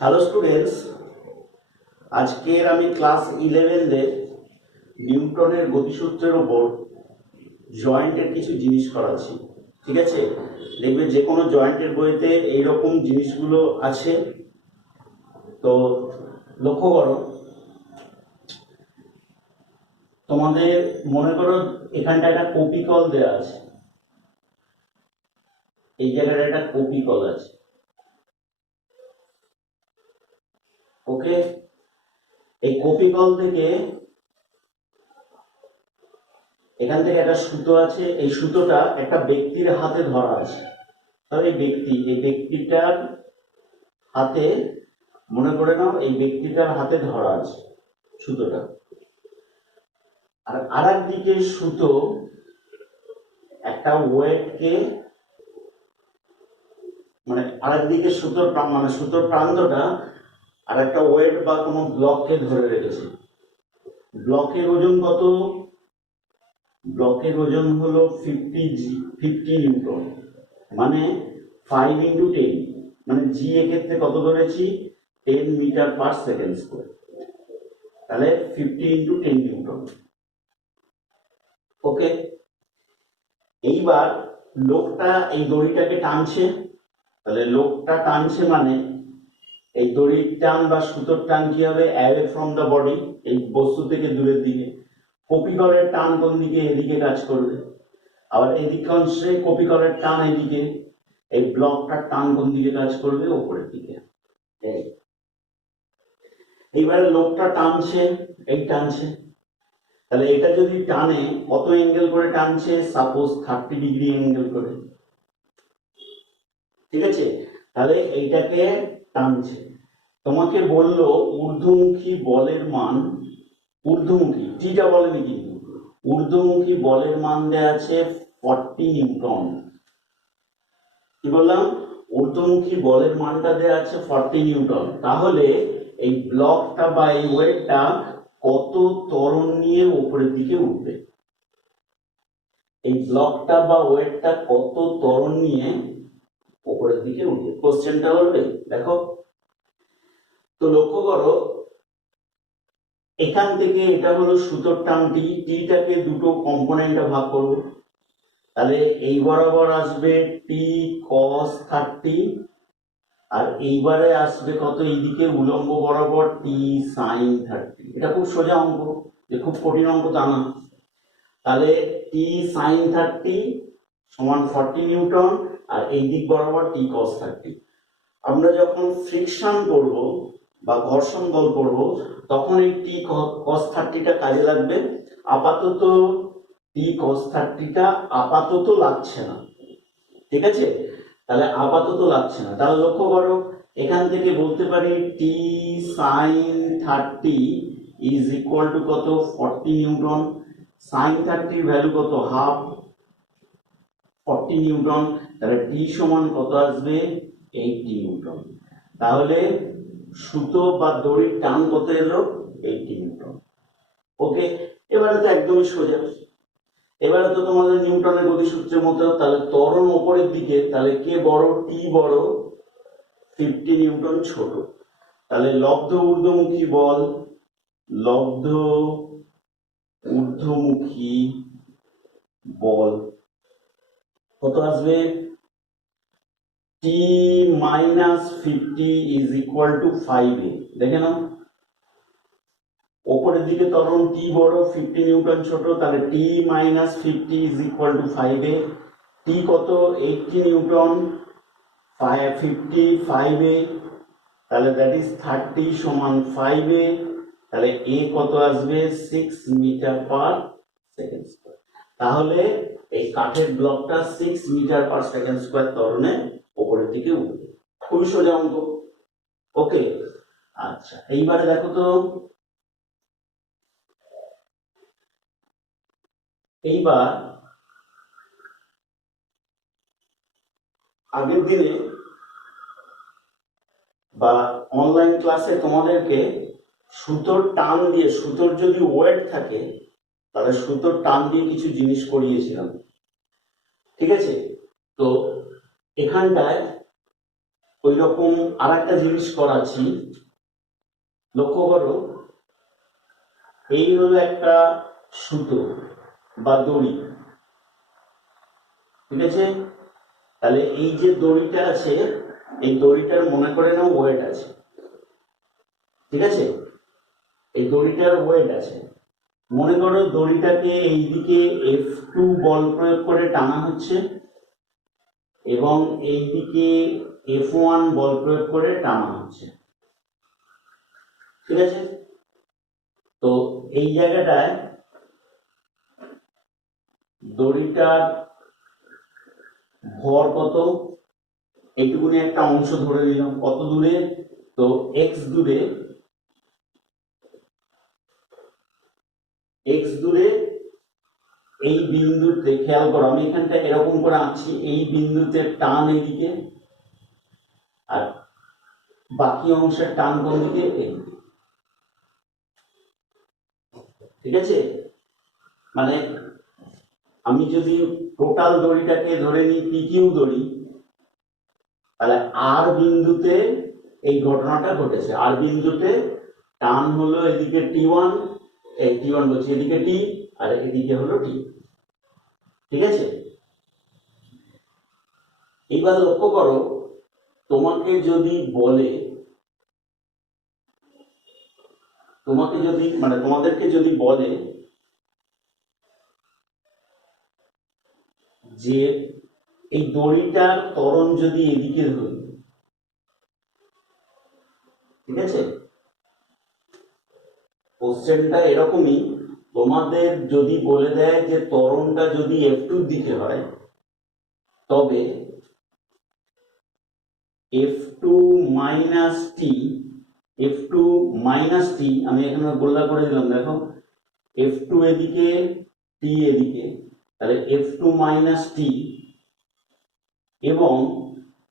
Hello students, আজকের আমি class 11 নিউটনের গতিসূত্রের উপর জয়েন্টের কিছু জিনিস করাচ্ছি। ঠিক আছে, দেখবে যে কোনো জয়েন্টের বইতে এইরকম জিনিসগুলো আছে। তো লক্ষ্য করো, তোমাদের মনে করো এখানটা একটা কপিকল দেওয়া আছে, এই জায়গাটা একটা কপিকল আছে। ওকে, এই কপিকল থেকে এখান থেকে একটা সুতো আছে, এই সুতোটা একটা ব্যক্তির হাতে ধরা আছে। তাহলে এই ব্যক্তিটার হাতে, মনে করে নাও এই ব্যক্তিটার হাতে ধরা আছে সুতোটা, আর আরেক দিকে সুতো একটা ওয়েটকে, মানে আরেক দিকে সুতোর সুতোর প্রান্তটা আর একটা ওয়েট বা কোনো ব্লককে ধরে রেখেছে। ব্লকের ওজন কত? ব্লকের ওজন হলো 50 নিউটন, মানে 5 × 10, মানে জি এক্ষেত্রে কত ধরেছি? 10 মিটার পার সেকেন্ড স্কোয়ার, তাহলে 50 × 10 নিউটন। ওকে, এইবার লোকটা এই দড়িটাকে টানছে, তাহলে লোকটা টানছে মানে এই দড়ির টান বা সুতোর টান কি হবে? অ্যাওয়ে ফ্রম দ্য বডি, এই বস্তু থেকে দূরের দিকে। কপিকলের টান কোন দিকে? এদিকে কাজ করবে। আবার এদিকে অংশে কপিকলের টান এদিকে, এই ব্লকটার টান কোন দিকে কাজ করবে? উপরের দিকে। এইবারে লোকটা টানছে, এই টানছে, তাহলে এটা যদি টানে কত অ্যাঙ্গেল করে টানছে? সাপোজ 30 ডিগ্রি অ্যাঙ্গেল করে। ঠিক আছে, তাহলে এইটাকে টানছে। তোমাকে বললো ঊর্ধ্বমুখী বলের মান, ঊর্ধ্বমুখী টিটা বলেনি কিন্তু, ঊর্ধ্বমুখী বলের মান দেওয়া আছে 40 নিউটন। কি বললাম? ঊর্ধ্বমুখী বলের মানটা দেওয়া আছে 40 নিউটন। তাহলে এই ব্লকটা বা এই ওয়েটটা কত ত্বরণ নিয়ে উপরের দিকে উঠবে? এই ব্লকটা বা ওয়েটটা কত ত্বরণ নিয়ে উপরের দিকে উঠবে? কোশ্চেনটা বলবে, দেখো তো লক্ষ্য করো, এখান থেকে এটা হলো সুতোর টান টি, টিটাকে দুটো কম্পোনেন্টে ভাগ করব। তাহলে এই বরাবর আসবে টি cos 30, আর এইবারে আসবে কত? এইদিকে উলম্ব বরাবর টি sin 30। এটা খুব সোজা অঙ্ক, যে খুব কঠিন অঙ্ক তা না। তাহলে টি sin 30 সমান 40 নিউটন, আর এই দিক বরাবর টি cos 30। আমরা যখন ফ্রিকশন করব বা ঘর্ষণ বল করব, তখন এই টি cos 30টা কাজে লাগবে। আপাতত টি cos 30টা আপাতত লাগছে না। ঠিক আছে, তাহলে আপাতত লাগছে না। তাহলে লক্ষ্য করো, এখান থেকে বলতে পারি টি sin 30 ইজ ইকুয়াল টু কত? 40 নিউটন। sin 30 এর ভ্যালু কত? Half, 40 Newton. তাহলে টি সমান কত আসবে? 80 নিউটন। তাহলে সুতো বা দড়ির টান কত এলো? 80 নিউটন। ওকে, এবারে তো একদমই সোজা। এবারে তো তোমাদের নিউটনের গতিসূত্রের মতো, তাহলে ত্বরণ উপরের দিকে, তাহলে কে বড়? টি বড়, 50 নিউটন ছোট। তাহলে লব্ধ ঊর্ধ্বমুখী বল, লব্ধ ঊর্ধ্বমুখী বল কত আসবে? টি -50 ইজ ইকুয়াল টু 5a। দেখে নাও, উপরের দিকে ত্বরণ টি বড়, 50 নিউটন ছোট, তাহলে টি -50 ইজ ইকুয়াল টু 5a। টি কত? 80 নিউটন, 50 5a, তাহলে দ্যাট ইজ 30 সমান 5a। তাহলে এ কত আসবে? 6 মিটার পার সেকেন্ড স্কয়ার। তাহলে এই কাঠের ব্লকটা 6 মিটার পার সেকেন্ড স্কয়ার ত্বরণে উপরের দিকে উঠবে। খুবই সোজা অঙ্ক। ওকে, আচ্ছা এইবারে দেখো তো, এইবার আগের দিনে বা অনলাইন ক্লাসে তোমাদেরকে সুতোর টান দিয়ে, সুতোর যদি ওয়েট থাকে তাহলে সুতোর টান দিয়ে কিছু জিনিস করিয়েছিলাম। ঠিক আছে, তো এখানটায় ওই রকম আর একটা জিনিস করাচ্ছি, লক্ষ্য করো। এই হলো একটা সুতো বা দড়ি, ঠিক আছে? তাহলে এই যে দড়িটা আছে, এই দড়িটার মনে করে নাও ওয়েট আছে, ঠিক আছে? এই দড়িটার ওয়েট আছে। মনে করো দড়িটাকে এইদিকে F2 বল প্রয়োগ করে টানা হচ্ছে এবং এইদিকে F1 বল প্রয়োগ করে টানা হচ্ছে, ঠিক আছে? তো এই জায়গাটায় দড়িটার ভর কত, এইটুকুনি একটা অংশ ধরে নিলাম। কত দূরে? তো x দূরে, এই বিন্দুতে খেয়াল করো, আমি এখানটা এরকম করে আঁকছি, এই বিন্দুতে টান এদিকে আর বাকি অংশের টান কোন দিকে? এইদিকে, ঠিক আছে? মানে আমি যদি টোটাল দড়িটাকে ধরে নিই PQ দড়ি, তাহলে আর বিন্দুতে এই ঘটনাটা ঘটেছে। আর বিন্দুতে টান হলো এদিকে T1, এই T1 বলছি, এদিকে T আর এদিকে হলো T, ঠিক আছে? এইবার লক্ষ্য করো, তোমাকে যদি বলে, তোমাদেরকে যদি বলে যে এই দড়িটার ত্বরণ যদি এদিকে ধরি, ঠিক আছে? কোশ্চেনটা এরকমই, তোমাদের যদি বলে দেয় যে ত্বরণটা যদি F2 এর দিকে হয়, তবে F2 মাইনাস টি, F2 মাইনাস টি, আমি এখানে গোল্লা করে দিলাম, দেখো F2 এদিকে, T এদিকে, তাহলে F2 মাইনাস টি, এবং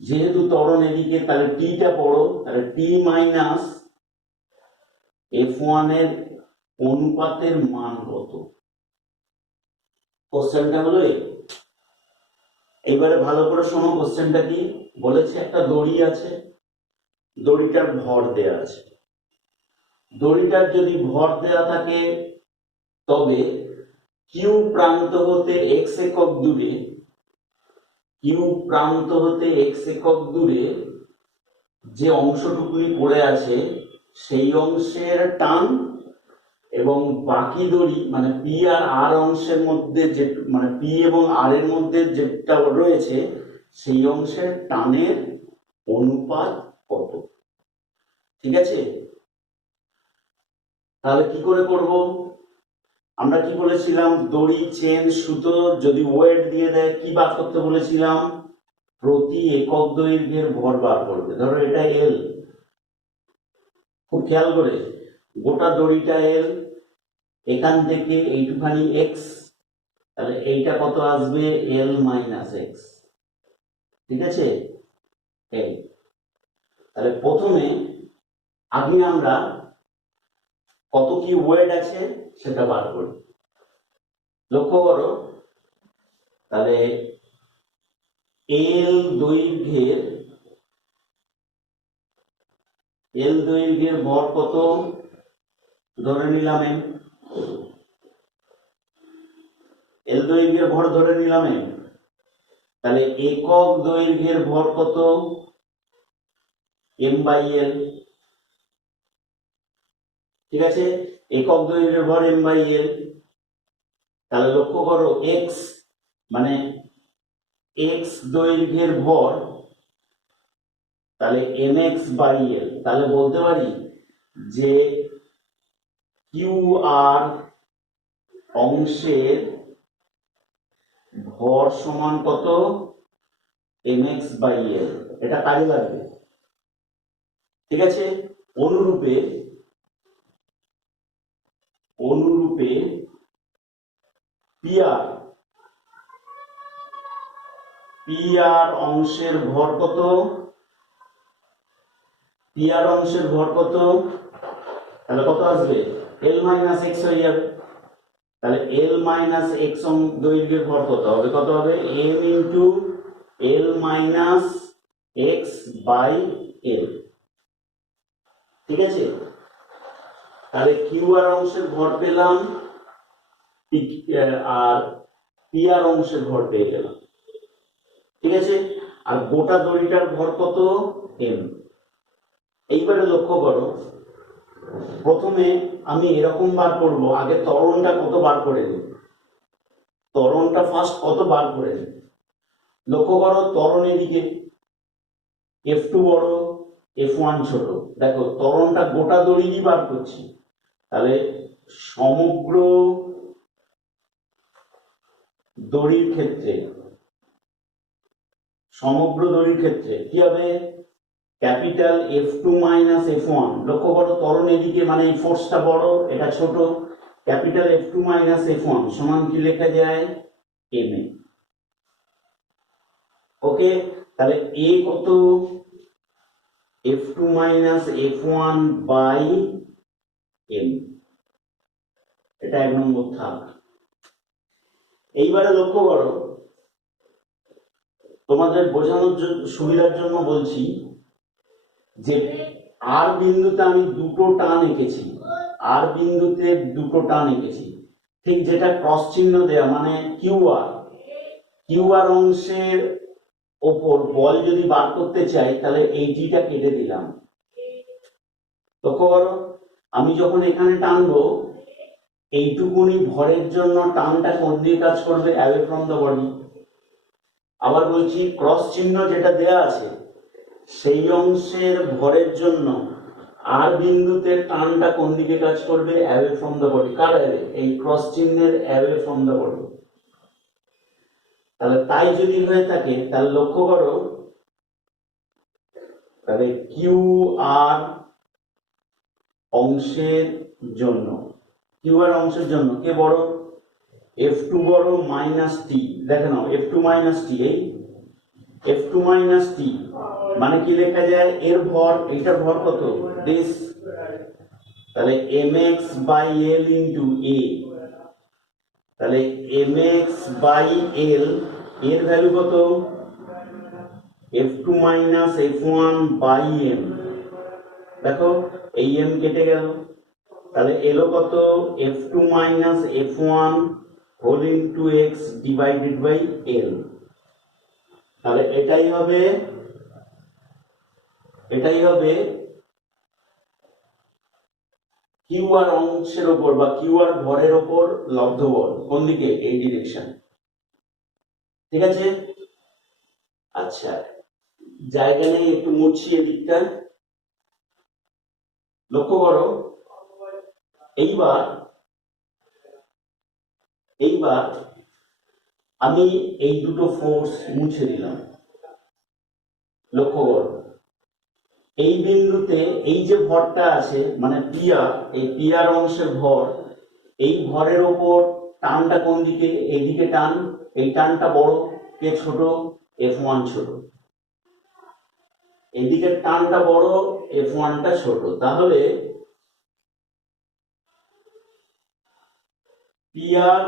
যেহেতু ত্বরণ এদিকে তাহলে টিটা বড়, তাহলে T মাইনাস F1 এর অনুপাতের মান কত? কোশ্চেনটা হলো এই। এবারে ভালো করে শোনো, কোশ্চেনটা কি বলেছে? একটা দড়ি আছে, দড়িটার ভর দেয়া আছে। দড়িটার যদি ভর দেয়া থাকে, তবে কিউ প্রান্ত হতে x একক দূরে, কিউ প্রান্ত হতে x একক দূরে যে অংশটুকুই পড়ে আছে সেই অংশের টান এবং বাকি দড়ি মানে পি আর আর অংশের মধ্যে যে, মানে পি এবং আর এর মধ্যে যেটা রয়েছে সেই অংশের টানের অনুপাত কত, ঠিক আছে? তাহলে কি করে করব? আমরা কি বলেছিলাম? দড়ি, চেন, সুতো যদি ওয়েট দিয়ে দেয়, কি বার করতে বলেছিলাম? প্রতি একক দৈর্ঘ্যের ভর বার করবে। ধরো এটা এল, খুব খেয়াল করে, গোটা দড়িটা এল, এখান থেকে এইটুখানি এক্স, তাহলে এইটা কত আসবে? এল মাইনাস এক্স, ঠিক আছে? এই তাহলে প্রথমে আগে আমরা কত কি ওয়েট আছে সেটা বার করি। লক্ষ্য করো, তাহলে এল দৈর্ঘ্যের ভর কত ধরে নিলাম? এল দৈর্ঘ্যের ভর ধরে নিলাম। তাহলে একক দৈর্ঘ্যের ভর কত? এম বাই এল, ঠিক আছে? একক দৈর্ঘ্যের ভর এম বাই এল। তাহলে লক্ষ্য করো, এক্স মানে এক্স দৈর্ঘ্যের ভর, তাহলে এম এক্স বাই এল। তাহলে বলতে পারি যে কিউ আর অংশের ভর সমান কত? M x by l. এটা কাজে লাগবে, ঠিক আছে? অনুরূপে পিআর অংশের ভর কত? পিআর অংশের ভর কত? তাহলে কত আসবে? এল মাইনাস এক্স হয়ে যাবে। তাহলে এল মাইনাস এক্স দৈর্ঘ্যের ভর কত হবে? কত হবে? M into L minus x by এল। ঠিক আছে, তাহলে কিউ আর অংশের ভর পেলাম আর পি আর অংশের ভর পেয়ে গেলাম। ঠিক আছে, আর গোটা দড়িটার ভর কত? এম। এইবারে লক্ষ্য করো, প্রথমে আমি এরকম বার করব, আগে ত্বরণটা কত বার করে নিই, ত্বরণটা ফার্স্ট কত বার করে নিই। লক্ষ্য করো ত্বরণ এদিকে F2 বড় F1 ছোট, দেখো ত্বরণটা গোটা দড়িরই বার করছি, তাহলে সমগ্র দড়ির ক্ষেত্রে কি হবে? Capital F2 minus F1। লক্ষ্য করো ত্বরণ এদিকে, মানে এই ফোর্সটা বড় এটা ছোট, ক্যাপিটাল F2 মাইনাস F1 সমান কি লেখা যায়? ma। ওকে, তাহলে a কত? F2 minus F1 by m। এটা 1 নম্বর থাক। এইবারে লক্ষ্য করো, তোমাদের বোঝানোর সুবিধার জন্য বলছি যে আর বিন্দুতে আমি দুটো টান এঁকেছি, আর বিন্দুতে দুটো টান এঁকেছি, ঠিক যেটা ক্রস চিহ্ন দেয়া, মানে কিউআর অংশের ওপর বল যদি বার করতে চাই তাহলে এই টিটা কেটে দিলাম। লক্ষ্য করো, আমি যখন এখানে টানবো এইটুকুনি ভরের জন্য টানটা কোন দিয়ে কাজ করবে? Away from the body. আবার বলছি, ক্রস চিহ্ন যেটা দেয়া আছে সেই অংশের ভরের জন্য আর বিন্দুতে টানটা কোন দিকে কাজ করবে? Away from the body. Car away? এই ক্রস চিহ্নের অ্যাওয়ে ফ্রম দ্য বডি। তাহলে তাই যদি হয়ে থাকে তাহলে লক্ষ্য করো, তাহলে কিউ আর অংশের জন্য কে বড়? F2 বড় মাইনাস টি। দেখে নাও F2 মাইনাস টি, এই F2 মাইনাস টি মানে কি লেখা যায়? এর ভর, এইটার ভর কত? দিস। তাহলে mx by l into a। তাহলে mx বাই l এর ভ্যালু কত? F2 minus F1 by m। দেখো এই m কেটে গেল, তাহলে এলো কত? F2 minus F1 whole into x divided by l। তাহলে এটাই হবে কিউআর অংশের ওপর বা কিউআর ভরের ওপর লব্ধ বল, কোন দিকে? এই ডিরেকশন। ঠিক আছে, আচ্ছা জায়গা নেই, একটু মুছছি এদিকটা। লক্ষ্য করো, এইবার আমি এই দুটো ফোর্স মুছে দিলাম। লক্ষ্য করো, এই বিন্দুতে এই যে ভরটা আছে মানে পিআর, এই পিআর অংশের ভর, এই ভরের ওপর টানটা কোন দিকে? এইদিকে টান। এই টানটা বড়, কে ছোট? F1 ছোট। এদিকে টানটা বড়, F1টা ছোট। তাহলে পিআর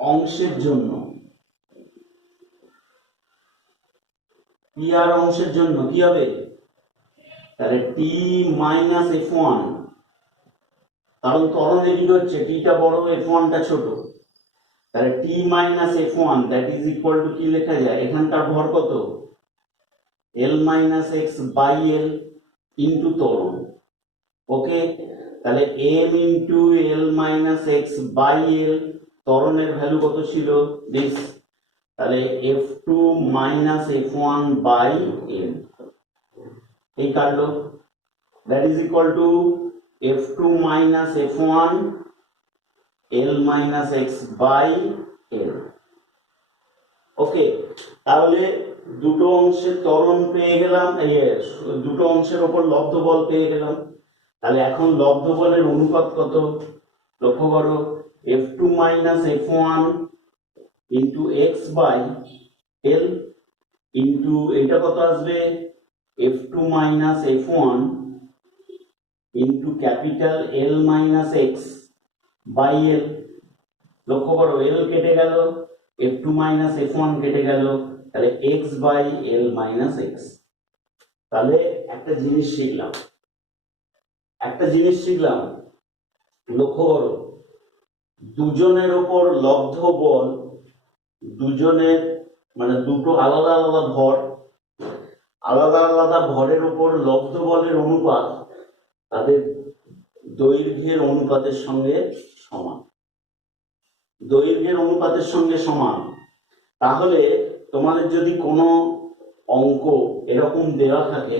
অংশের জন্য কি হবে? তাহলে টি মাইনাস F1, কারণ ত্বরণ এদিকে হচ্ছে, টিটা বড় F1টা ছোট, তাহলে T minus F1 that is equal to কি লেখা যায়? এখানকার ভর কত? L minus x by L into ত্বরণ। ওকে, তাহলে m into L minus x by L, ত্বরণের ভ্যালু কত ছিল? দিস। তাহলে F2 minus F1 by m, এই কাটলো, that is equal to F2 minus F1 L minus x by L. Okay, তাহলে দুটো অংশের ত্বরণ পেয়ে গেলাম, দুটো অংশের ওপর লব্ধ বল পেয়ে গেলাম। তাহলে এখন লব্ধ বলের অনুপাত কত? লক্ষ্য করো, F2 minus F1 into x by L into এটা কত আসবে? F2 minus F1 into capital L minus x by l. লক্ষ্য করো, L কেটে গেল, F2 মাইনাস F1 কেটে গেল, তাহলে x by l minus x. তাহলে একটা জিনিস শিখলাম, লক্ষ্য করো, দুজনের ওপর লব্ধ বল, দুজনের মানে দুটো আলাদা আলাদা ভর, আলাদা আলাদা ভরের উপর লব্ধ বলের অনুপাত তাদের দৈর্ঘ্যের অনুপাতের সঙ্গে সমান, দৈর্ঘ্যের অনুপাতের সঙ্গে সমান। তাহলে তোমাদের যদি কোনো অঙ্ক এরকম দেওয়া থাকে,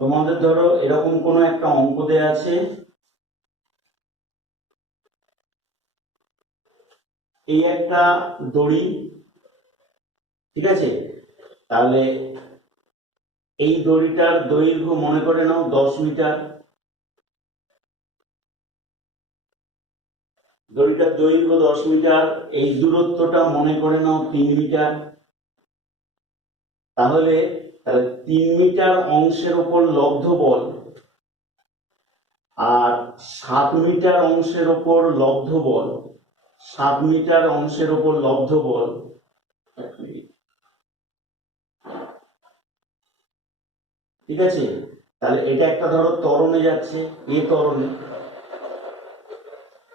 তোমাদের ধরো এরকম কোনো একটা অঙ্ক দেওয়া আছে, এই একটা দড়ি, ঠিক আছে, তাহলে এই দড়িটার দৈর্ঘ্য মনে করে নাও 10 মিটার, দড়িটার দৈর্ঘ্য 10 মিটার, এই দূরত্বটা মনে করে নাও 3 মিটার। তাহলে 3 মিটার অংশের উপর লব্ধ বল আর 7 মিটার অংশের উপর লব্ধ বল, 7 মিটার অংশের উপর লব্ধ বল, ঠিক আছে। তাহলে এটা একটা ধরো ত্বরণে যাচ্ছে,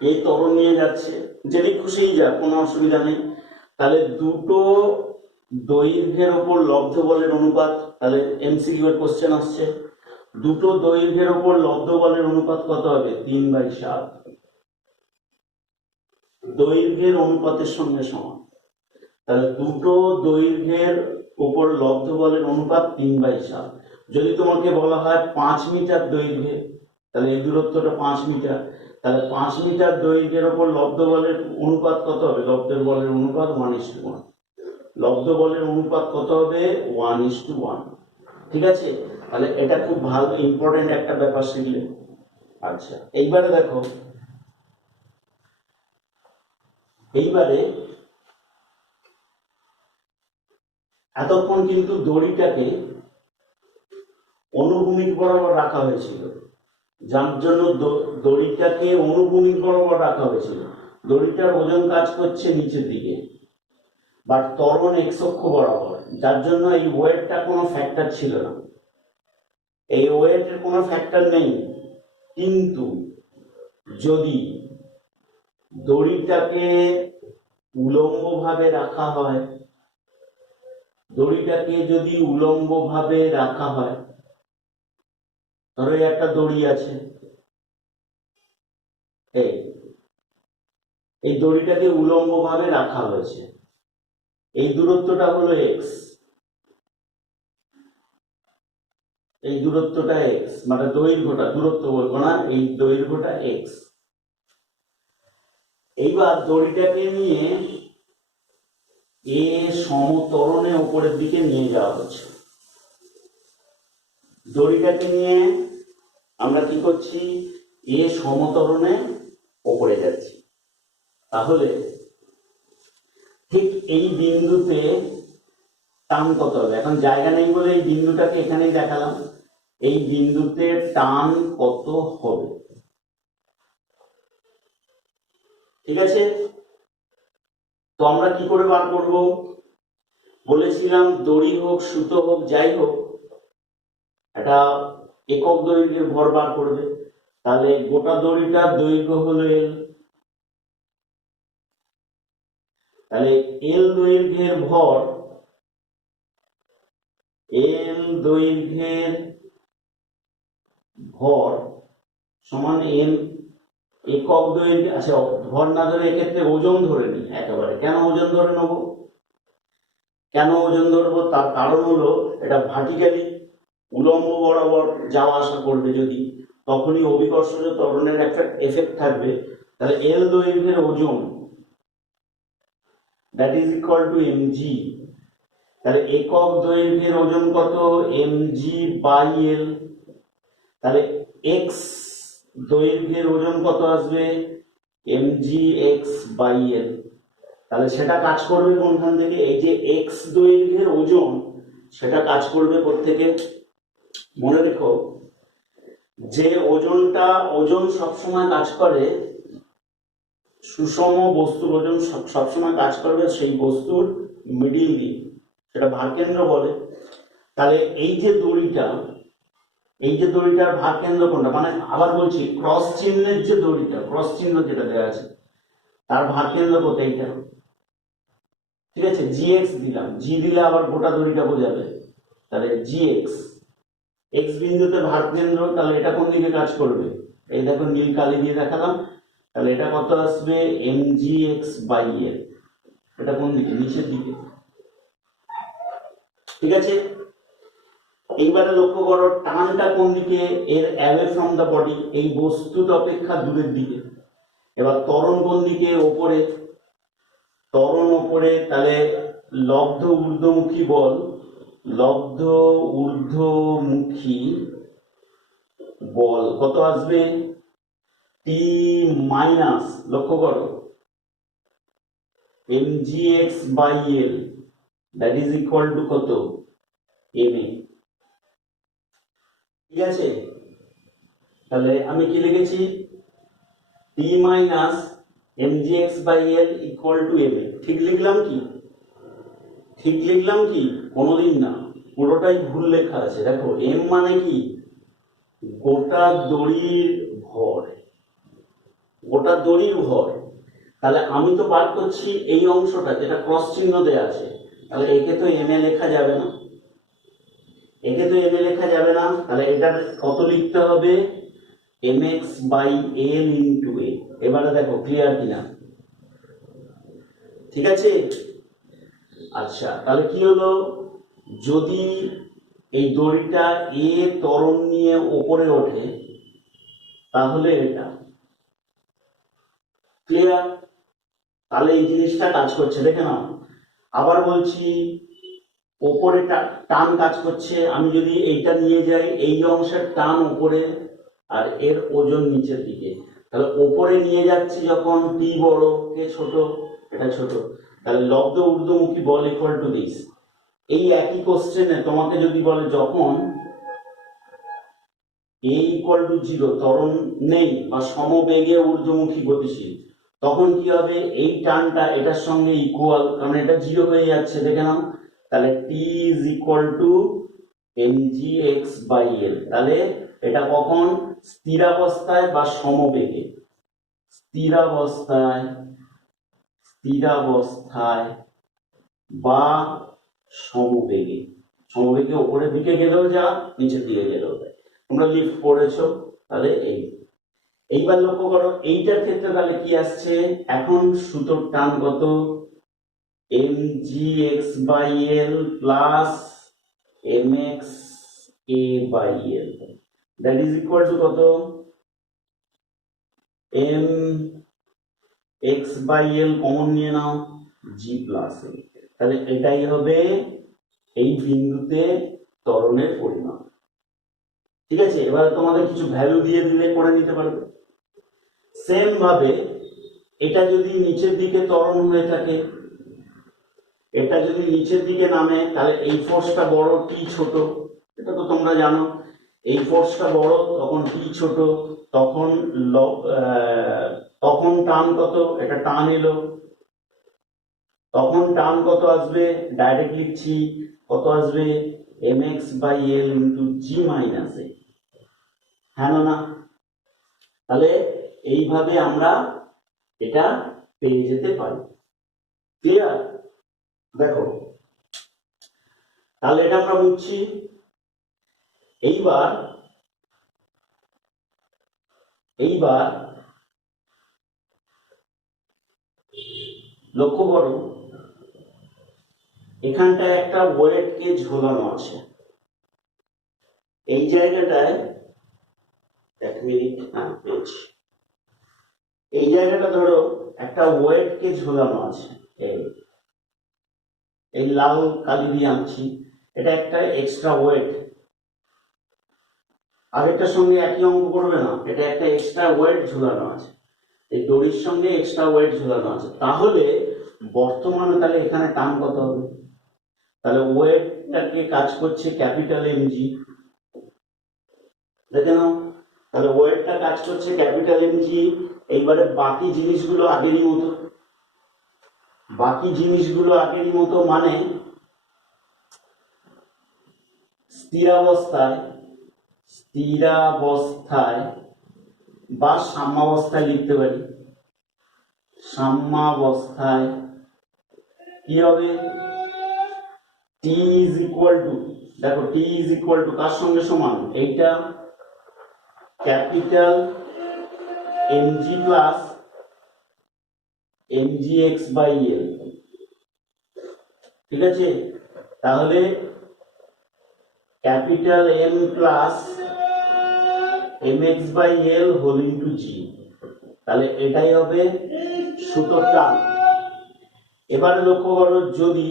এই ত্বরণ নিয়ে যাচ্ছে, যেদিক খুশি যাক, কোনো অসুবিধা নেই। তাহলে দুটো দৈর্ঘ্যের উপর লব্ধ বলের অনুপাত, তাহলে এমসিকিউ এর কোশ্চেন আসছে, দুটো দৈর্ঘ্যের উপর লব্ধ বলের অনুপাত কত হবে? 3/7, দৈর্ঘ্যের অনুপাতের সঙ্গে সমান। তাহলে দুটো দৈর্ঘ্যের উপর লব্ধ বলের অনুপাত 3/7। যদি তোমাকে বলা হয় 5 মিটার দৈর্ঘ্যে, তাহলে এই দূরত্বটা 5 মিটার, তাহলে 5 মিটার দৈর্ঘ্যের উপর লব্ধ বলের অনুপাত কত হবে? লব্ধের বলের অনুপাত 1:1, লব্ধ বলের অনুপাত কত হবে? 1:1, ঠিক আছে। তাহলে এটা খুব ভালো ইম্পর্টেন্ট একটা ব্যাপার শিখলে। আচ্ছা, এইবারে দেখো, এইবারে এতক্ষণ কিন্তু দড়িটাকে অনুভূমিক বরাবর রাখা হয়েছিল, যার জন্য দড়িটাকে অনুভূমিক বরাবর রাখা হয়েছিল, দড়িটার ওজন কাজ করছে নিচের দিকে, বাট ত্বরণ এক্স অক্ষ বরাবর, যার জন্য এই ওয়েটটা কোনো ফ্যাক্টর ছিল না, এই ওয়েটের কোনো ফ্যাক্টর নেই। কিন্তু যদি দড়িটাকে উলম্বভাবে রাখা হয়, দড়িটাকে যদি উলম্বভাবে রাখা হয়, ধরো একটা দড়ি আছে, এই দড়িটাকে উলম্বভাবে রাখা হয়েছে, এই দূরত্বটা হলো এক্স, এই দূরত্বটা এক্স, মানে দৈর্ঘ্যটা, দূরত্ব বলবো না, এই দৈর্ঘ্যটা এক্স। এইবার দড়িটাকে নিয়ে এ সমত্বরণে উপরের দিকে নিয়ে যাওয়া হচ্ছে, দড়িটাকে নিয়ে আমরা কি করছি? এ সমত্বরণে উপরে যাচ্ছি। তাহলে ঠিক এই বিন্দুতে টান কত হবে? এখন জায়গা নেই বলে এই বিন্দুটাকে এখানেই দেখালাম, এই বিন্দুতে টান কত হবে, ঠিক আছে। তো আমরা কি করে বার করব? বলেছিলাম দড়ি হোক, সুতো হোক, যাই হোক, এটা একক দৈর্ঘ্যের ভর বার করবে। তাহলে গোটা দড়িটার দৈর্ঘ্য হলো এল, তাহলে এল দৈর্ঘ্যের ভর, এল দৈর্ঘ্যের ভর সমান এম একক দৈর্ঘ্য। আচ্ছা, ভর না ধরে এক্ষেত্রে ওজন ধরে নিই একেবারে। কেন ওজন ধরে নেব? কেন ওজন ধরবো? তার কারণ হলো এটা ভার্টিক্যালি উলম্ব বরাবর যাওয়া আসা করবে, যদি তখনই অভিকর্ষজ ত্বরণের একটা এফেক্ট থাকবে। তাহলে এল দৈর্ঘ্যের ওজন that is equal to mg. তাহলে একক দৈর্ঘ্যের ওজন কত? Mg by l. তাহলে এক্স দৈর্ঘ্যের ওজন কত আসবে? Mg x by l. তাহলে সেটা কাজ করবে কোনখান থেকে? এই যে এক্স দৈর্ঘ্যের ওজন, সেটা কাজ করবে কোত্থেকে? মনে রেখো যে ওজন সবসময় কাজ করে, সুষম বস্তুর ওজন সবসময় কাজ করবে সেই বস্তুর মিডিল দিয়ে, সেটা ভারকেন্দ্র বলে। তাহলে এই যে দড়িটার ভারকেন্দ্র কোনটা, মানে আবার বলছি ক্রস চিহ্নের যে দড়িটা, ক্রস চিহ্ন যেটা দেওয়া আছে তার ভারকেন্দ্র কোথায়, এইটা। ঠিক আছে, জিএক্স দিলাম, জি দিলে আবার গোটা দড়িটা বোঝাবে, তাহলে জিএক্স, এক্স বিন্দুতে ভারকেন্দ্র, তাহলে এটা কোন দিকে কাজ করবে, এই দেখো নীল কালি দিয়ে দেখালাম, তাহলে এটা কত আসবে mgx/l, এটা কোন দিকে, নিচের দিকে। ঠিক আছে, এইবারে লক্ষ্য করো টানটা কোন দিকে, এর অ্যাওয়ে ফ্রম দ্য বডি, এই বস্তুর অপেক্ষা দূরের দিকে। এবার ত্বরণ কোন দিকে, ওপরে, ত্বরণ ওপরে, তাহলে লব্ধ ঊর্ধ্বমুখী বল, লব্ধ ঊর্ধ্বমুখী বল কত আসবে, টি মাইনাস, লক্ষ্য করো mgx/l, that is equal to কত, ma। ঠিক আছে, তাহলে আমি কি লিখেছি, T minus mgx/l equal to ma। ঠিক লিখলাম কি, ঠিক লিখলাম কি, কোনোদিন না, পুরোটাই ভুল লেখা আছে। দেখো m মানে কি, গোটা দড়ির ভর, গোটা দড়ির ভর। তাহলে আমি তো বার করছি এই অংশটা যেটা ক্রস চিহ্ন দেওয়া আছে, তাহলে একে তো এম এ লেখা যাবে না, একে তো এম এ লেখা যাবে না, তাহলে এটা কত লিখতে হবে, mx/l ইন্টু a। এবারে দেখো ক্লিয়ার কিনা, ঠিক আছে। আচ্ছা, তাহলে কি হলো, যদি এই দড়িটা এ ত্বরণ নিয়ে ওপরে ওঠে, তাহলে এটা ক্লিয়ার, তাহলে এই জিনিসটা কাজ করছে, দেখে নাও। আবার বলছি, ওপরে টান কাজ করছে, আমি যদি এইটা নিয়ে যাই, এই অংশের টান উপরে আর এর ওজন নিচের দিকে, তাহলে ওপরে নিয়ে যাচ্ছি যখন, টি বড় কে ছোট, এটা ছোট, তাহলে লব্ধ ঊর্ধ্বমুখী বল ইকুয়াল টু দিস। এই একই কোশ্চেনে তোমাকে যদি বলে যখন a ইকুয়াল টু 0, ত্বরণ নেই বা সমবেগে ঊর্ধ্বমুখী গতিশীল, তখন কি হবে, এই টানটা এটার সঙ্গে ইকুয়াল, কারণ এটা 0 হয়ে যাচ্ছে, দেখে নাও। তাহলে t is equal two mgx/l, তাহলে এটা কখন, স্থিরাবস্থায় বা সমবেগে, স্থিরাবস্থায় বা সমবেগে, সমবেগে উপরের দিকে গেলেও যা, নিচের দিকে গেলেও যায়, তোমরা লিফট পড়েছো। তাহলে এইবার লক্ষ্য করো এইটার ক্ষেত্রে তাহলে কি আসছে, এখন সুতোর টান কত, mgx/l plus mxa/l, that is equal to কত, mx/l কমন নিয়ে নাও, g প্লাস a, তাহলে এটাই হবে এই বিন্দুতে ত্বরণের পরিমাণ। ঠিক আছে, এবার তোমাদের কিছু ভ্যালু দিয়ে দিলে করে নিতে পারবে। সেম ভাবে এটা যদি নিচের দিকে ত্বরণ হয়ে থাকে, এটা যদি নিচের দিকে নামে, তাহলে এই ফোর্সটা বড়, টি ছোট, এটা তো তোমরা জানো, এই ফোর্সটা বড় তখন টি ছোট, তখন তখন টান কত, এটা টান এলো, তখন টান কত আসবে, ডাইরেক্ট লিখছি, কত আসবে, mx/l into g minus a, হ্যাঁ না। তাহলে এইভাবে আমরা এটা পেয়ে যেতে পারি, ক্লিয়ার। দেখো তাহলে এটা আমরা বুঝছি। এইবার লক্ষ্য করো, এখানটায় একটা ওয়েট কে ঝোলানো আছে, এই জায়গাটায়, এক মিনিট, এই জায়গাটা ধরো একটা ওয়েট কে ঝোলানো আছে, এই লাল কালি দিয়ে আনছি, এটা একটা এক্সট্রা ওয়েট, আরেকটার সঙ্গে একই অঙ্ক করবে না, এটা একটা এক্সট্রা ওয়েট ঝুলানো আছে, এই দড়ির সঙ্গে এক্সট্রা ওয়েট ঝুলানো আছে। তাহলে বর্তমানে তাহলে এখানে টান কত হবে, তাহলে ওয়েটটাকে কাজ করছে ক্যাপিটাল এমজি, দেখে নাও, তাহলে ওয়েটটা কাজ করছে ক্যাপিটাল এমজি। এইবারে বাকি জিনিসগুলো আগেরই মতো, বাকি জিনিসগুলো আগেরই মতো, মানে স্থিরাবস্থায় বা সাম্যাবস্থায় লিখতে পারি। সাম্যাবস্থায় কি হবে, টি ইজ ইকুয়াল টু, দেখো টি ইজ ইকুয়াল টু কার সঙ্গে সমান, এইটা capital MG plus MG x by এল। ঠিক আছে, তাহলে capital M plus M x by L whole into G, তাহলে এটাই হবে সুতোর টান। এবারে লক্ষ্য করো, যদি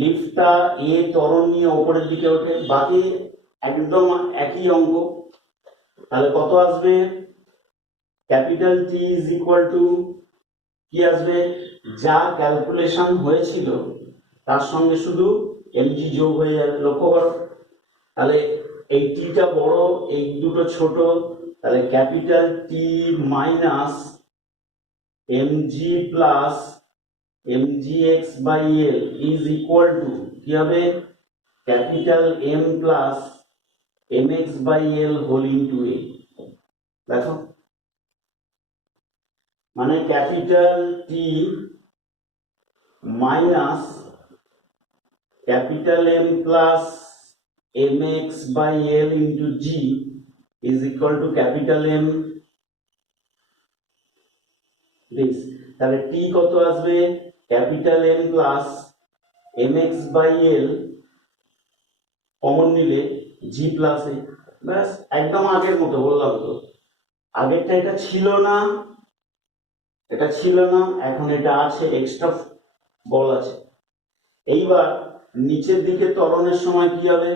লিফটটা এ ত্বরণ নিয়ে ওপরের দিকে ওঠে, বাকি একদম একই অঙ্ক, তাহলে কত আসবে, capital T is equal to কি আসবে, যা ক্যালকুলেশন হয়েছিল তার সঙ্গে শুধু এমজি যোগ হয়ে যাবে। লক্ষ্য করো, তাহলে এই টিটা বড়, এই দুটো ছোট, তাহলে capital T minus MG plus MG x by L is equal to কি হবে, capital M plus M x by L whole into A. দেখো, মানে capital T minus capital M plus M x by L into G is equal to capital M this. তাহলে T কত আসবে, capital M plus M x by L common নিলে G plus এ, ব্যাস একদম আগের মতো বললাম তো। আগেরটা এটা ছিল না, এখন এটা আছে, এক্সট্রা বল আছে। এইবার নিচের দিকে ত্বরণের সময় কি হবে,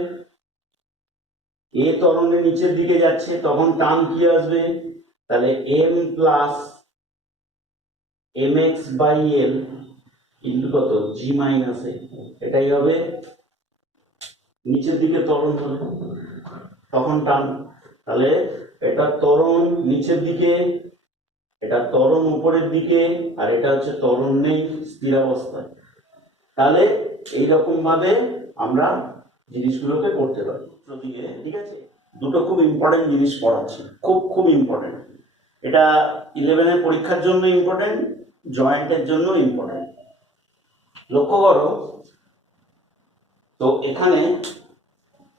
এ ত্বরণে নিচের দিকে যাচ্ছে, তখন টান কি আসবে, তাহলে m plus M x by L into কত, জি মাইনাস এ, এটাই হবে নিচের দিকে ত্বরণ হলে তখন টান। তাহলে এটা ত্বরণ নিচের দিকে, এটা ত্বরণ উপরের দিকে, আর এটা হচ্ছে ত্বরণ নেই, স্থির অবস্থায়। তাহলে এইরকম ভাবে আমরা জিনিসগুলোকে করতে পারি। ঠিক আছে, দুটো খুব ইম্পর্টেন্ট জিনিস পড়াচ্ছি, খুব ইম্পর্টেন্ট। এটা 11-এর পরীক্ষার জন্য ইম্পর্টেন্ট, জয়েন্টের জন্য ইম্পর্টেন্ট। লক্ষ্য করো তো, এখানে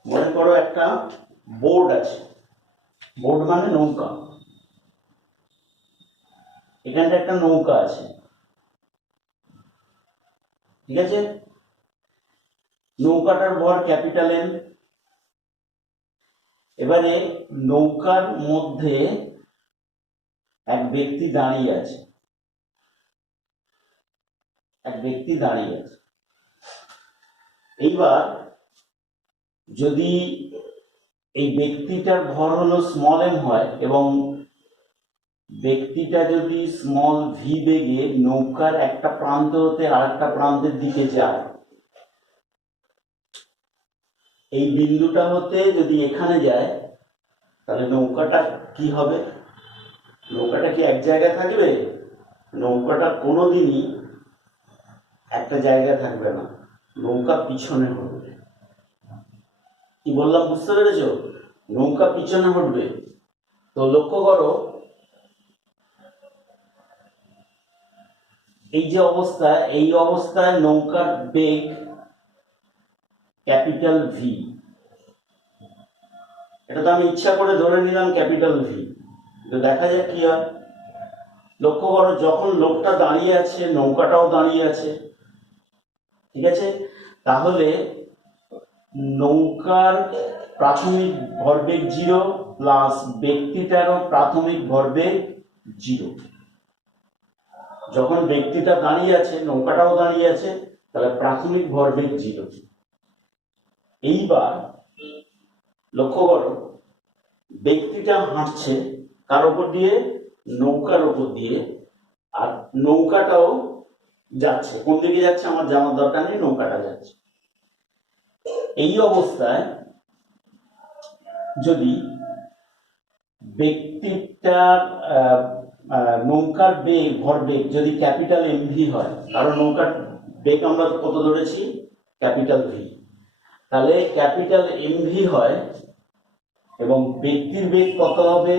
মনে করো একটা বোর্ড আছে, বোর্ড মানে নৌকা, এখানটা একটা নৌকা আছে। ঠিক আছে, নৌকাটার ভর ক্যাপিটাল এম। এবারে নৌকার মধ্যে এক ব্যক্তি দাঁড়িয়ে আছে, এইবার যদি এই ব্যক্তিটার ভর হলো স্মল এম হয় এবং ব্যক্তিটা যদি স্মল ভি বেগে নৌকার একটা প্রান্ত হতে আরেকটা প্রান্তের দিকে যায়, এই বিন্দুটা হতে যদি এখানে যায়, তাহলে নৌকাটা কি হবে, নৌকাটা কি এক জায়গায় থাকবে, নৌকাটা কোনোদিনই একটা জায়গায় থাকবে না, নৌকা পিছনে হবে। কি বললাম বুঝতে পেরেছো, নৌকা পিছনে হটবে। তো লক্ষ্য করো, এই যে অবস্থা, এই অবস্থায় নৌকার বেগ ক্যাপিটাল ভি, এটা তো আমি ইচ্ছা করে ধরে নিলাম ক্যাপিটাল ভি, তো দেখা যাক কি হয়। লক্ষ্য করো, যখন লোকটা দাঁড়িয়ে আছে নৌকাটাও দাঁড়িয়ে আছে। ঠিক আছে, তাহলে নৌকার প্রাথমিক ভরবেগ 0 প্লাস ব্যক্তিটারও প্রাথমিক ভরবেগ 0। যখন ব্যক্তিটা দাঁড়িয়ে আছে নৌকাটাও দাঁড়িয়ে আছে, তাহলে প্রাথমিক ভরবেগ 0। এইবার লক্ষ্য করো, ব্যক্তিটা হাঁটছে কার উপর দিয়ে, নৌকার উপর দিয়ে, আর নৌকাটাও যাচ্ছে। কোন দিকে যাচ্ছে আমার জানার দরকার নেই, নৌকাটা যাচ্ছে। এই অবস্থায় যদি ব্যক্তিটার নৌকার বেগ ভরবেগ যদি ক্যাপিটাল এমভি হয়, কারণ নৌকার বেগ আমরা কত ধরেছি ক্যাপিটাল ভি, তাহলে ক্যাপিটাল এমভি হয় এবং ব্যক্তির বেগ কত হবে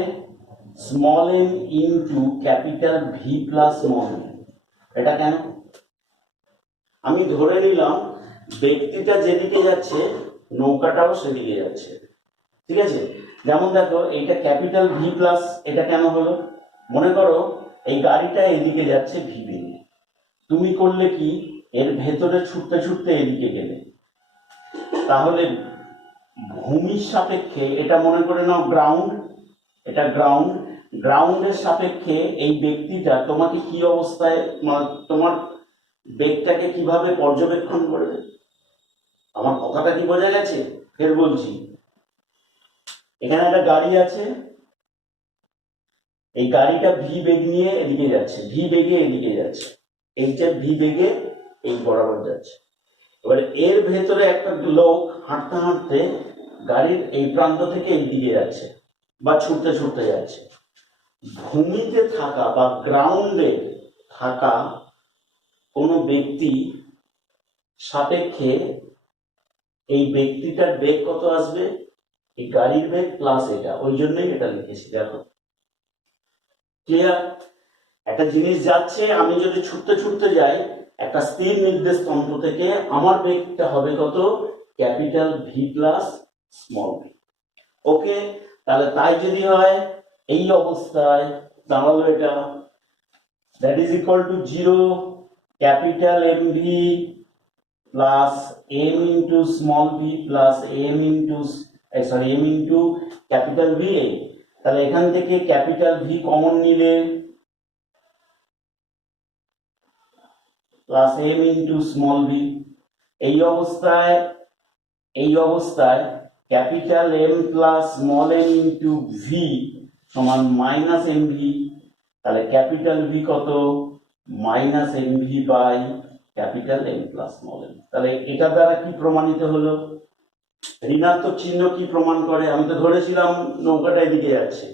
small m into capital V plus small m. এটা কেন? আমি ধরে নিলাম ব্যক্তিটা যেদিকে যাচ্ছে নৌকাটাও সেদিকে যাচ্ছে, ঠিক আছে। যেমন দেখো এইটা ক্যাপিটাল ভি প্লাস, এটা কেন হলো? মনে করো এই গাড়িটা এদিকে যাচ্ছে ভি বেগে, তুমি করলে কি এর ভেতরে ছুটতে ছুটতে এদিকে গেলে, তাহলে ভূমির সাপেক্ষে এটা মনে করে নাও গ্রাউন্ড, এটা গ্রাউন্ড, গ্রাউন্ডের সাপেক্ষে এই ব্যক্তিটা তোমাকে কি অবস্থায় তোমার বেগটাকে কিভাবে পর্যবেক্ষণ করবে? আমার কথাটা কি বোঝা গেছে? ফের বলছি, এখানে একটা গাড়ি আছে, এই গাড়িটা ভি বেগ নিয়ে এদিকে যাচ্ছে, ভি বেগে এদিকে যাচ্ছে, এইটা ভি বেগে এই বরাবর যাচ্ছে। এবারে এর ভেতরে একটা লোক হাঁটতে হাঁটতে গাড়ির এই প্রান্ত থেকে এই দিকে যাচ্ছে বা ছুটতে ছুটতে যাচ্ছে। ভূমিতে থাকা বা গ্রাউন্ডে থাকা কোনো ব্যক্তি সাপেক্ষে এই ব্যক্তিটার বেগ কত আসবে? এই গাড়ির বেগ প্লাস এটা, ওই জন্যই এটা লিখেছি। দেখো ক্লিয়ার? একটা জিনিস যাচ্ছে, আমি যদি ছুটতে ছুটতে যাই একটা স্থির নির্দেশ তন্ত্র থেকে, আমার বেগটা হবে কত capital V plus small V. Okay, তাহলে তাই যদি হয় এই অবস্থায় দাঁড়ালো এটা that is equal to 0 capital M V plus M into small V plus M into M into capital V. তাহলে এখান থেকে ক্যাপিটাল ভি কমন নিলে plus M into small V. এই অবস্থায় capital M plus small M into V সমান minus M V. তাহলে capital V কত minus M v by capital M plus small m. তাহলে এটা দ্বারা কি প্রমাণিত হলো? ঋণাত্মক চিহ্ন কি প্রমাণ করে? আমি তো ধরেছিলাম নৌকাটা এদিকে যাচ্ছে,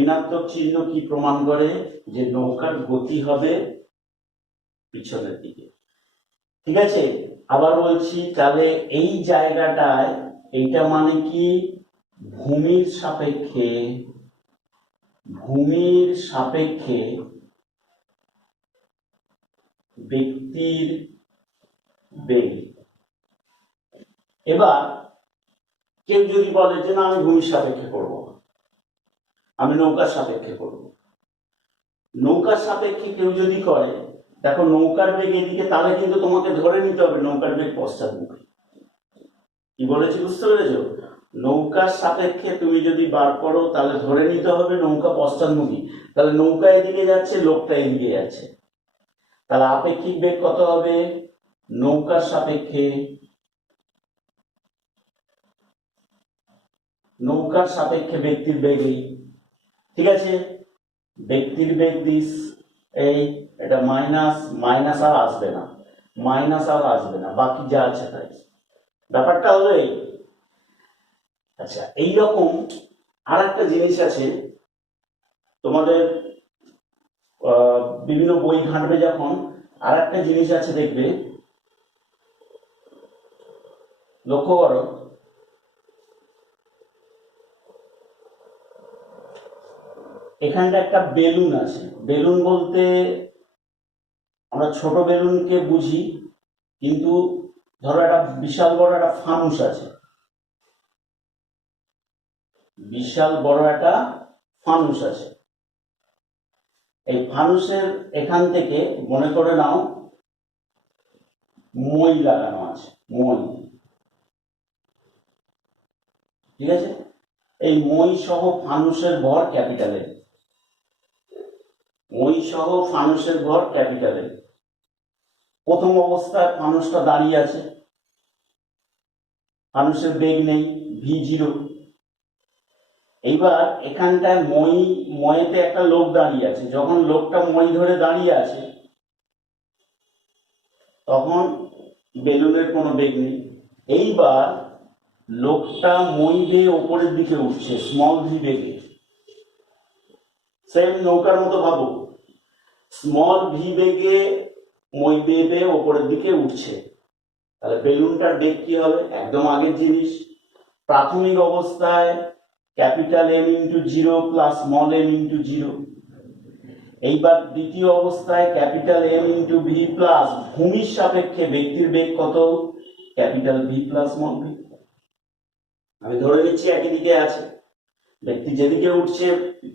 ঋণাত্মক চিহ্ন কি প্রমাণ করে? যে নৌকার গতি হবে পিছনের দিকে। ঠিক আছে, আবার বলছি, তাহলে এই জায়গাটায় এইটা মানে কি ভূমির সাপেক্ষে ব্যক্তির বেগ। এবার কেউ যদি বলে যে না আমি ভূমির সাপেক্ষে করব, আমি নৌকার সাপেক্ষে করব, নৌকার সাপেক্ষে কেউ যদি করে, দেখো নৌকার বেগ এদিকে, তাহলে কিন্তু তোমাকে ধরে নিতে হবে নৌকার বেগ পশ্চাৎমুখী। কি বলেছি বুঝতে পেরেছো? নৌকার সাপেক্ষে তুমি যদি বার করো তাহলে ধরে নিতে হবে নৌকা পশ্চাৎমুখী, তাহলে নৌকা এদিকে যাচ্ছে, লোকটা এদিকে যাচ্ছে, তাহলে আপেক্ষিক বেগ কত হবে? নৌকার সাপেক্ষে ব্যক্তির বেগ। ঠিক আছে, ব্যক্তির বেগ দিস এই, এটা মাইনাস আর আসবে না, বাকি যা আছে তাই। ব্যাপারটা হলো এই। আচ্ছা, এইরকম আর একটা জিনিস আছে, তোমাদের বিভিন্ন বই ঘাঁটবে যখন, আর একটা জিনিস আছে দেখবে, লক্ষ্য করো, এখানটা একটা বেলুন আছে। বেলুন বলতে আমরা ছোট বেলুনকে বুঝি, কিন্তু ধরো একটা বিশাল বড় একটা ফানুস আছে, এই ফানুসের এখান থেকে মনে করে নাও মই লাগানো আছে, মই। ঠিক আছে, এই মই সহ ফানুসের ভর ক্যাপিটাল এ, প্রথম অবস্থায় ফানুসটা দাঁড়িয়ে আছে, ফানুসের বেগ নেই, v0। এইবার এখানটায় মইতে একটা লোক দাঁড়িয়ে আছে, যখন লোকটা মই ধরে দাঁড়িয়ে আছে তখন বেলুনের কোনো বেগ নেই। এইবার লোকটা মই বেয়ে ওপরের দিকে উঠছে স্মল ভি বেগে, সেম নৌকার মতো ভাবো, স্মল ভি বেগে মই বেয়ে বেয়ে ওপরের দিকে উঠছে, তাহলে বেলুনটার বেগ কি হবে? একদম আগের জিনিস, প্রাথমিক অবস্থায় capital M into zero plus small M into zero. এইবার দ্বিতীয় অবস্থায় capital M into V plus ভূমির সাপেক্ষে ব্যক্তির বেগ কত? Capital V plus small v. আমি ধরে নিচ্ছি একই দিকে আছে, ব্যক্তি যেদিকে উঠছে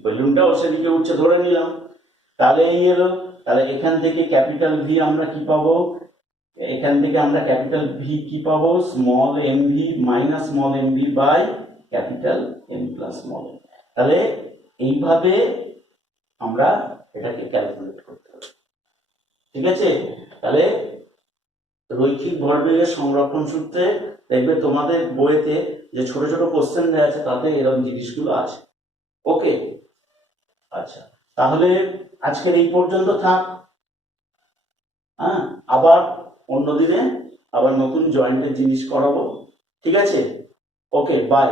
বেলুনটাও সেদিকে উঠছে ধরে নিলাম, তাহলে এই এলো। তাহলে এখান থেকে ক্যাপিটাল ভি আমরা কি পাবো? এখান থেকে আমরা ক্যাপিটাল ভি কি পাবো? Small m v minus small m v by capital M plus small m. তাহলে এইভাবে আমরা এটাকে ক্যালকুলেট করতে হবে, ঠিক আছে? তাহলে রৈখিক ভরবেগের সংরক্ষণ সূত্রে দেখবে তোমাদের বইতে যে ছোট ছোট কোশ্চেন দেওয়া আছে তাতে এরকম জিনিসগুলো আছে। ওকে, আচ্ছা, তাহলে আজকের এই পর্যন্ত থাক। হ্যাঁ, আবার অন্য দিনে আবার নতুন জয়েন্টের জিনিস করাবো, ঠিক আছে? ওকে, বাই।